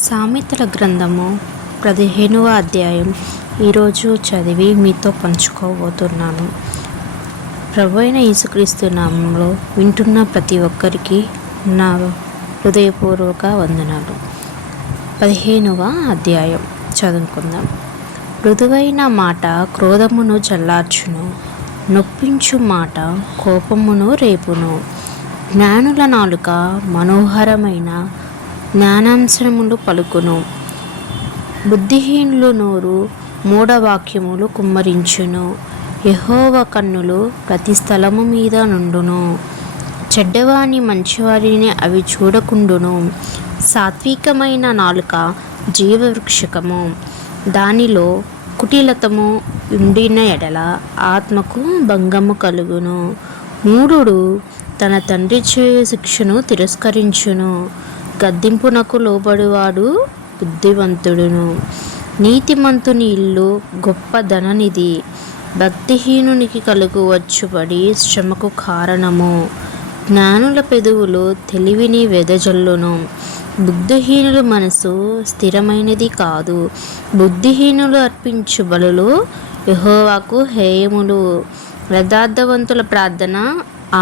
సామెతల గ్రంథము 15వ అధ్యాయం ఈరోజు చదివి మీతో పంచుకోబోతున్నాను. ప్రభువైన యేసుక్రీస్తు నామంలో వింటున్న ప్రతి ఒక్కరికి నా హృదయపూర్వక వందనాలు. 15వ అధ్యాయం చదువుకుందాం. మృదువైన మాట క్రోధమును చల్లార్చును, నొప్పించు మాట కోపమును రేపును. జ్ఞానుల నాలుక మనోహరమైన జ్ఞానాంశములు పలుకును. బుద్ధిహీనులు నోరు మూఢవాక్యములు కుమ్మరించును. యెహోవా కన్నులు ప్రతి స్థలము మీద నుండును. చెడ్డవాని మంచివారిని అవి చూడకుండును. సాత్వికమైన నాలుక జీవవృక్షకము, దానిలో కుటిలతము ఉండిన ఎడల ఆత్మకు భంగము కలుగును. మూఢుడు తన తండ్రి చేయు శిక్షను తిరస్కరించును. గద్దింపునకు లోబడివాడు బుద్ధివంతుడును. నీతిమంతుని ఇల్లు గొప్ప ధననిధి, భక్తిహీనునికి కలుగు వచ్చుబడి శ్రమకు కారణము. జ్ఞానుల పెదవులు తెలివిని వెదజల్లును. బుద్ధిహీనుల మనసు స్థిరమైనది కాదు. బుద్ధిహీనులు అర్పించు బలులు యెహోవాకు హేయములు. యథార్థవంతుల ప్రార్థన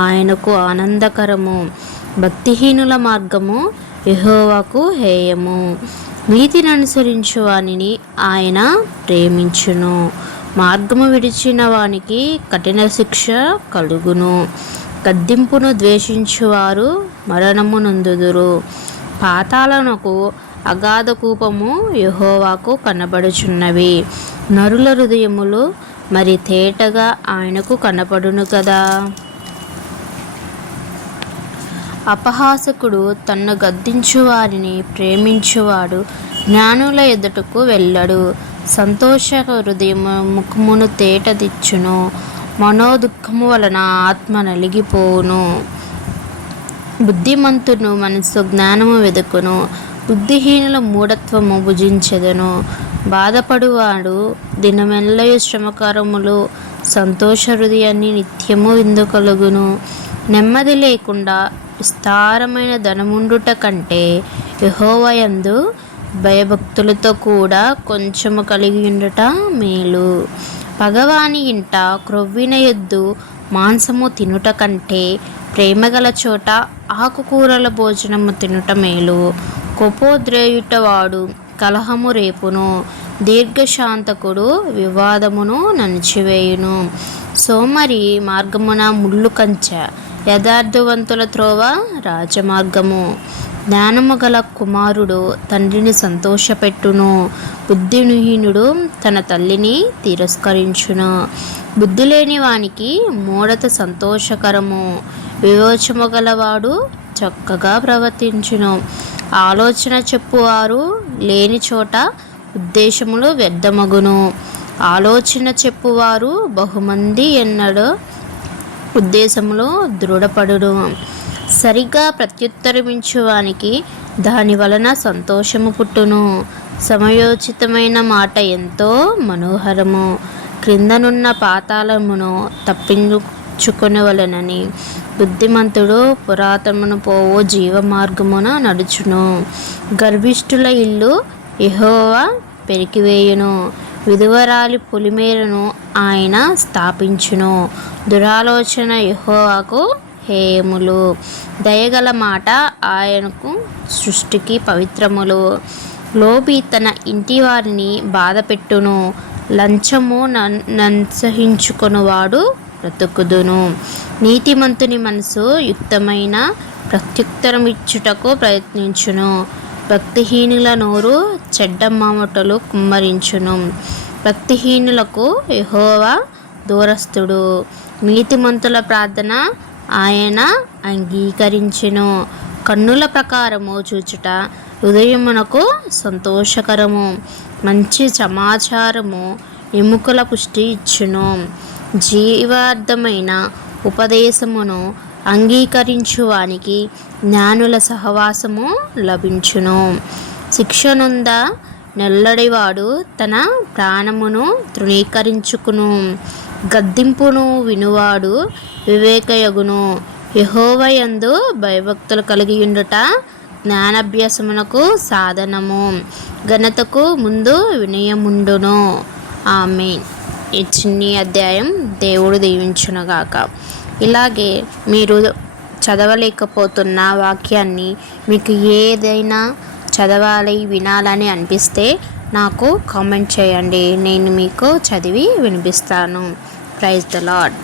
ఆయనకు ఆనందకరము. భక్తిహీనుల మార్గము యెహోవాకు హేయము. నీతిని అనుసరించు వానిని ఆయన ప్రేమించును. మార్గము విడిచిన వానికి కఠిన శిక్ష కలుగును. గద్దింపును ద్వేషించువారు మరణము నొందుదురు. పాతాళమునకు అగాధ కూపము యెహోవాకు కనబడుచున్నవి. నరుల హృదయములు మరి తేటగా ఆయనకు కనపడును కదా. అపహాసకుడు తన్ను గద్దించు వారిని ప్రేమించువాడు జ్ఞానుల ఎదుటకు వెళ్ళడు. సంతోష హృదయము ముఖమును తేటదిచ్చును. మనోదుఃఖము వలన ఆత్మ నలిగిపోవును. బుద్ధిమంతును మనసు జ్ఞానము వెదుకును. బుద్ధిహీనుల మూఢత్వము భుజించెదను. బాధపడువాడు దినమెల్లయు శ్రమకరములు. సంతోష హృదయాన్ని నిత్యము విందు కలుగును. నెమ్మది లేకుండా విస్తారమైన ధనముండుట కంటే యెహోవా యందు భయభక్తులతో కూడా కొంచెము కలిగి ఉండుట మేలు. పగవాని ఇంట క్రొవ్విన ఎద్దు మాంసము తినుట కంటే ప్రేమగల చోట ఆకుకూరల భోజనము తినుట మేలు. కోపోద్రేయుట వాడు కలహము రేపును. దీర్ఘశాంతకుడు వివాదమును నణిచివేయును. సోమరి మార్గమున ముళ్ళు కంచె, యథార్థవంతుల త్రోవ రాజమార్గము. జ్ఞానము గల కుమారుడు తండ్రిని సంతోషపెట్టును. బుద్ధిహీనుడు తన తల్లిని తిరస్కరించును. బుద్ధి లేని వానికి మూఢత సంతోషకరము. వివేచము గలవాడు చక్కగా ప్రవర్తించును. ఆలోచన చెప్పువారు లేని చోట ఉద్దేశములు వ్యర్థమగును. ఆలోచన చెప్పువారు బహుమంది ఎన్నడూ ఉద్దేశములో దృఢపడును. సరిగా ప్రత్యుత్తరమించువానికి దాని వలన సంతోషము పుట్టును. సమయోచితమైన మాట ఎంతో మనోహరము. క్రిందనున్న పాతాళమును తప్పించుకొనవలెనని బుద్ధిమంతుడు పురాతనమును పోవు జీవమార్గమున నడుచును. గర్విష్ఠుల ఇల్లు యెహోవా పెరికివేయును. విధవరాలి పొలిమేరను ఆయన స్థాపించును. దురాలోచన యెహోవాకు హేయములు. దయగల మాట ఆయనకు సృష్టికి పవిత్రములు. లోబి తన ఇంటి వారిని బాధపెట్టును. లంచము నన్సహించుకొనువాడు బ్రతుకుదును. నీతిమంతుని మనసు యుక్తమైన ప్రత్యుత్తరమిచ్చుటకు ప్రయత్నించును. భక్తిహీనుల నోరు చెడ్డ మాటలు కుమ్మరించును. భక్తిహీనులకు యెహోవా దూరస్థుడు. నీతిమంతుల ప్రార్థన ఆయన అంగీకరించును. కన్నుల ప్రకారము చూచుట హృదయమునకు సంతోషకరము. మంచి సమాచారము ఎముకల పుష్టి ఇచ్చును. జీవార్థమైన ఉపదేశమును అంగీకరించువానికి జ్ఞానుల సహవాసము లభించును. శిక్షనొంద నెల్లడివాడు తన ప్రాణమును తృణీకరించుకును. గద్దింపును వినువాడు వివేకయగును. యెహోవా యందు భయభక్తులు కలిగి ఉండుట జ్ఞానాభ్యాసమునకు సాధనము, ఘనతకు ముందు వినయముండును. ఆమేన్. ఈ చిన్ని అధ్యాయం దేవుడు దీవించునుగాక. ఇలాగే మీరు చదవలేకపోతున్న వాక్యాన్ని మీకు ఏదైనా చదవాలి వినాలని అనిపిస్తే నాకు కామెంట్ చేయండి, నేను మీకు చదివి వినిపిస్తాను. Praise the lord.